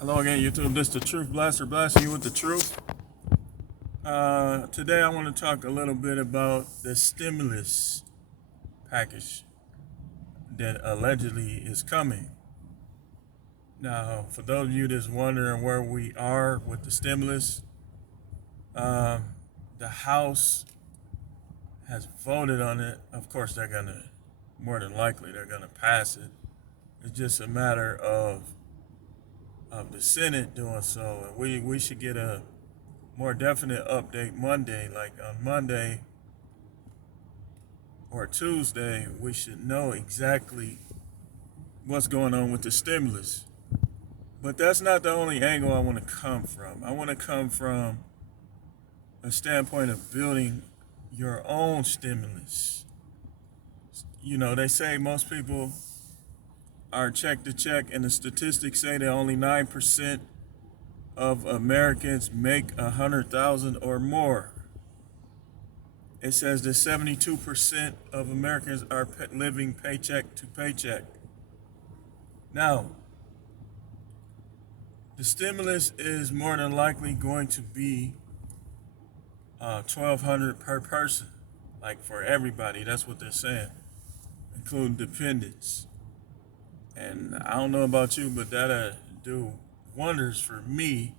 Hello again, YouTube. This is the Truth Blaster, blasting you with the truth. Today I want to talk a little bit about the stimulus package that allegedly is coming. Now, for those of you that's wondering where we are with the stimulus, the House has voted on it. Of course, more than likely, they're gonna pass it. It's just a matter of the Senate doing so. And we should get a more definite update Monday. Like on Monday or Tuesday, we should know exactly what's going on with the stimulus. But that's not the only angle I want to come from. I want to come from a standpoint of building your own stimulus. You know, they say most people are check to check, and the statistics say that only 9% of Americans make 100,000 or more. It says that 72% of Americans are living paycheck to paycheck. Now, the stimulus is more than likely going to be $1,200 per person, like for everybody. That's what they're saying, including dependents. And I don't know about you, but that'll do wonders for me.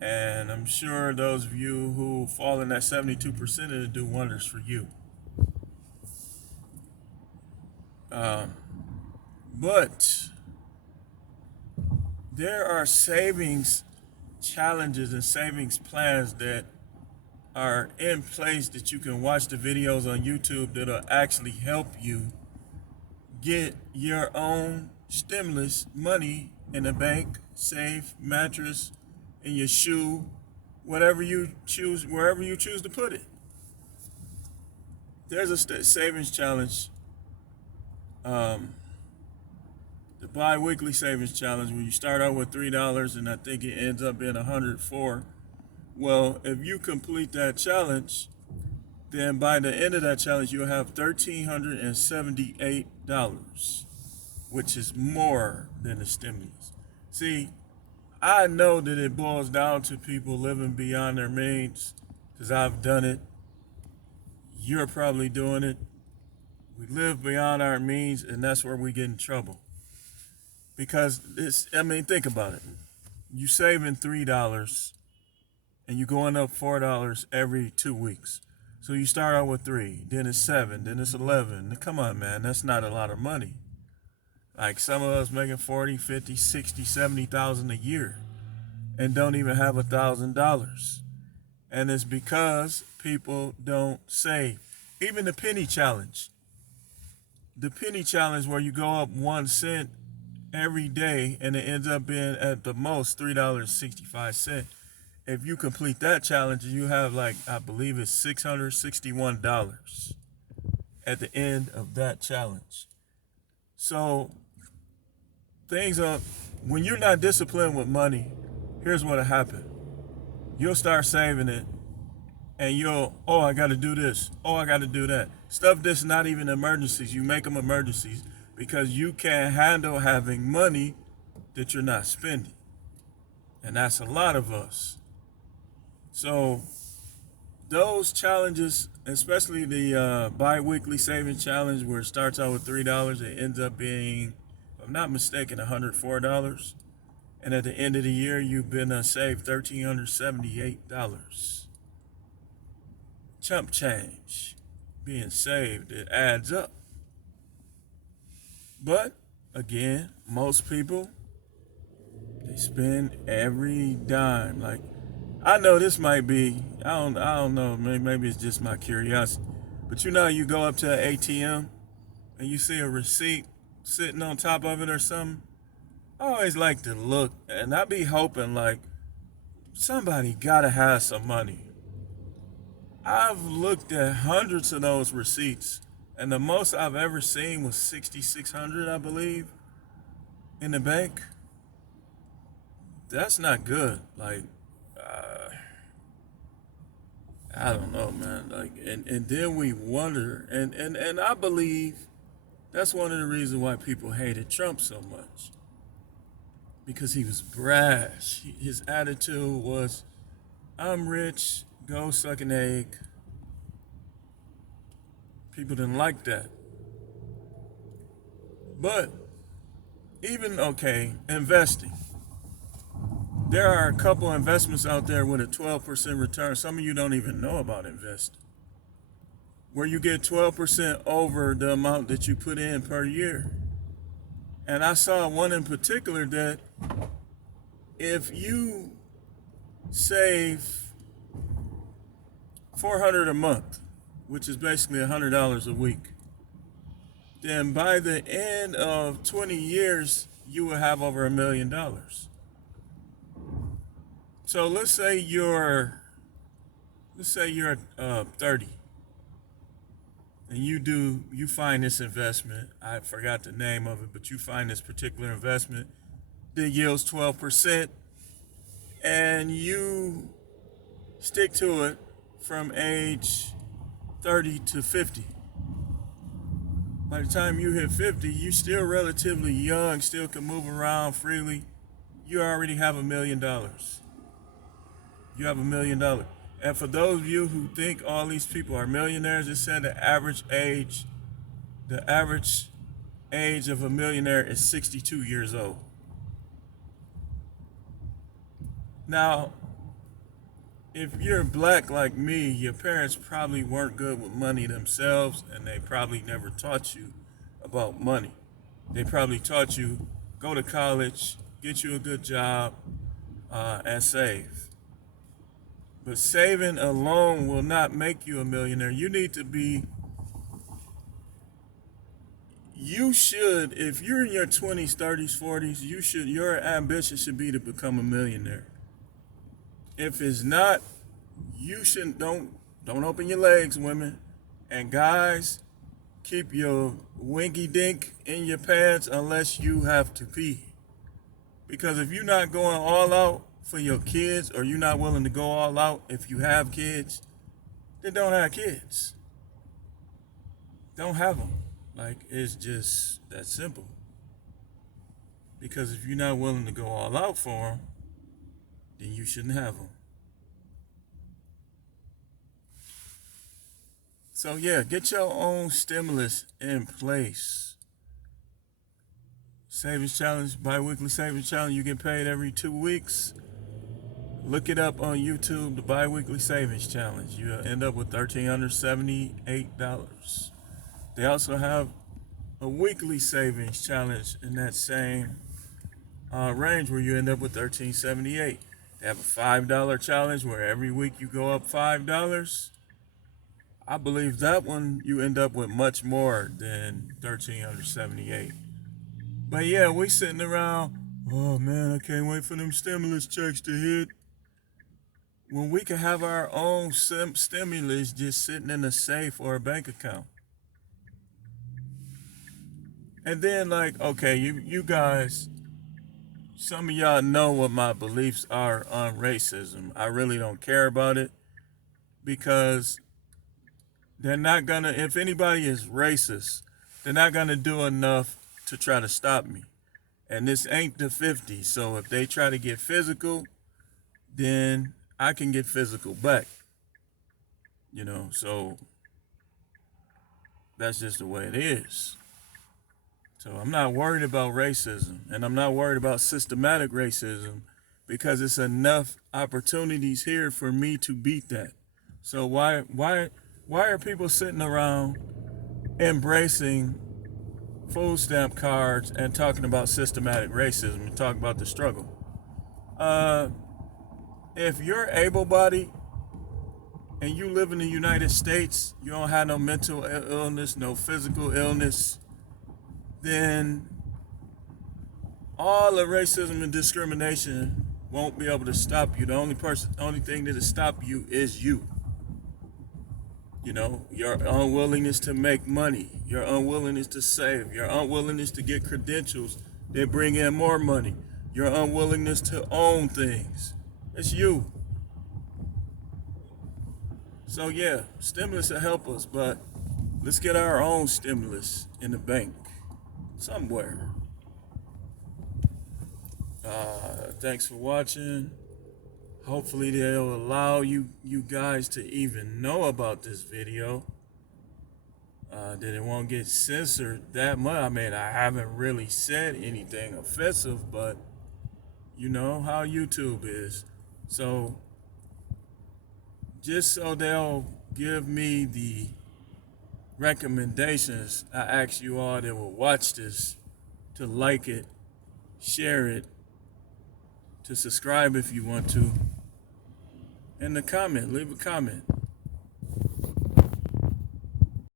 And I'm sure those of you who fall in that 72%, it'll do wonders for you. But there are savings challenges and savings plans that are in place that you can watch the videos on YouTube that'll actually help you get your own stimulus money in the bank, safe, mattress, in your shoe, whatever you choose, wherever you choose to put it. There's a savings challenge, the bi-weekly savings challenge, where you start out with $3 and I think it ends up being 104. Well, if you complete that challenge, then by the end of that challenge, you'll have $1,378, which is more than the stimulus. See, I know that it boils down to people living beyond their means, because I've done it. You're probably doing it. We live beyond our means, and that's where we get in trouble. Because think about it. You saving $3 and you're going up $4 every 2 weeks. So you start out with 3, then it's 7, then it's 11. Come on, man, that's not a lot of money. Like some of us making 40, 50, 60, 70,000 a year and don't even have $1,000. And it's because people don't save. Even the penny challenge. The penny challenge, where you go up 1 cent every day and it ends up being at the most $3.65. If you complete that challenge, you have, like, I believe it's $661 at the end of that challenge. So when you're not disciplined with money, here's what'll happen. You'll start saving it and I gotta do this, I gotta do that. Stuff that's not even emergencies, you make them emergencies because you can't handle having money that you're not spending. And that's a lot of us. So those challenges, especially the bi-weekly savings challenge, where it starts out with $3, it ends up being, if I'm not mistaken, $104. And at the end of the year, you've been saved $1,378. Chump change being saved, it adds up. But again, most people, they spend every dime. Like, I know this might be, I don't know, maybe it's just my curiosity. But you know, you go up to an ATM and you see a receipt sitting on top of it or something. I always like to look, and I be hoping, like, somebody gotta have some money. I've looked at hundreds of those receipts, and the most I've ever seen was $6,600, I believe, in the bank. That's not good. Like, I don't know, man. Like, and then we wonder, and I believe that's one of the reasons why people hated Trump so much. because he was brash. His attitude was, I'm rich, go suck an egg. People didn't like that. But even, okay, investing. There are a couple investments out there with a 12% return. Some of you don't even know about investing, where you get 12% over the amount that you put in per year. And I saw one in particular that if you save $400 a month, which is basically $100 a week, then by the end of 20 years, you will have over $1 million. So let's say you're 30, and you find this investment. I forgot the name of it, but you find this particular investment that yields 12%, and you stick to it from age 30 to 50. By the time you hit 50, you're still relatively young, still can move around freely. You already have $1 million. You have $1 million. And for those of you who think all these people are millionaires, it said the average age of a millionaire is 62 years old. Now, if you're black like me, your parents probably weren't good with money themselves, and they probably never taught you about money. They probably taught you, go to college, get you a good job, and save. But saving alone will not make you a millionaire. You should, if you're in your 20s, 30s, 40s, your ambition should be to become a millionaire. If it's not, you shouldn't, don't open your legs, women. And guys, keep your winky dink in your pants unless you have to pee. Because if you're not going all out for your kids, or you're not willing to go all out if you have kids, then don't have kids. Don't have them. Like, it's just that simple. Because if you're not willing to go all out for them, then you shouldn't have them. So yeah, get your own stimulus in place. Savings challenge, bi-weekly savings challenge. You get paid every 2 weeks. Look it up on YouTube, the bi-weekly savings challenge. You'll end up with $1,378. They also have a weekly savings challenge in that same range, where you end up with $1,378. They have a $5 challenge where every week you go up $5. I believe that one you end up with much more than $1,378. But yeah, we sitting around, oh man, I can't wait for them stimulus checks to hit. When we can have our own stimulus just sitting in a safe or a bank account. And then, like, okay, you guys, some of y'all know what my beliefs are on racism. I really don't care about it, because they're not gonna, if anybody is racist, they're not gonna do enough to try to stop me. And this ain't the 50s, so if they try to get physical, then I can get physical back. So that's just the way it is. So I'm not worried about racism, and I'm not worried about systematic racism, because it's enough opportunities here for me to beat that. So why are people sitting around embracing food stamp cards and talking about systematic racism and talking about the struggle? If you're able-bodied and you live in the United States, you don't have no mental illness, no physical illness, then all the racism and discrimination won't be able to stop you. The only thing that'll stop you is you. Your unwillingness to make money, your unwillingness to save, your unwillingness to get credentials that bring in more money, your unwillingness to own things. It's you. So yeah, stimulus will help us, but let's get our own stimulus in the bank somewhere. Thanks for watching. Hopefully they'll allow you guys to even know about this video. That it won't get censored that much. I mean, I haven't really said anything offensive, but you know how YouTube is. So just so they'll give me the recommendations, I ask you all that will watch this to like it, share it, to subscribe if you want to, and to comment. Leave a comment.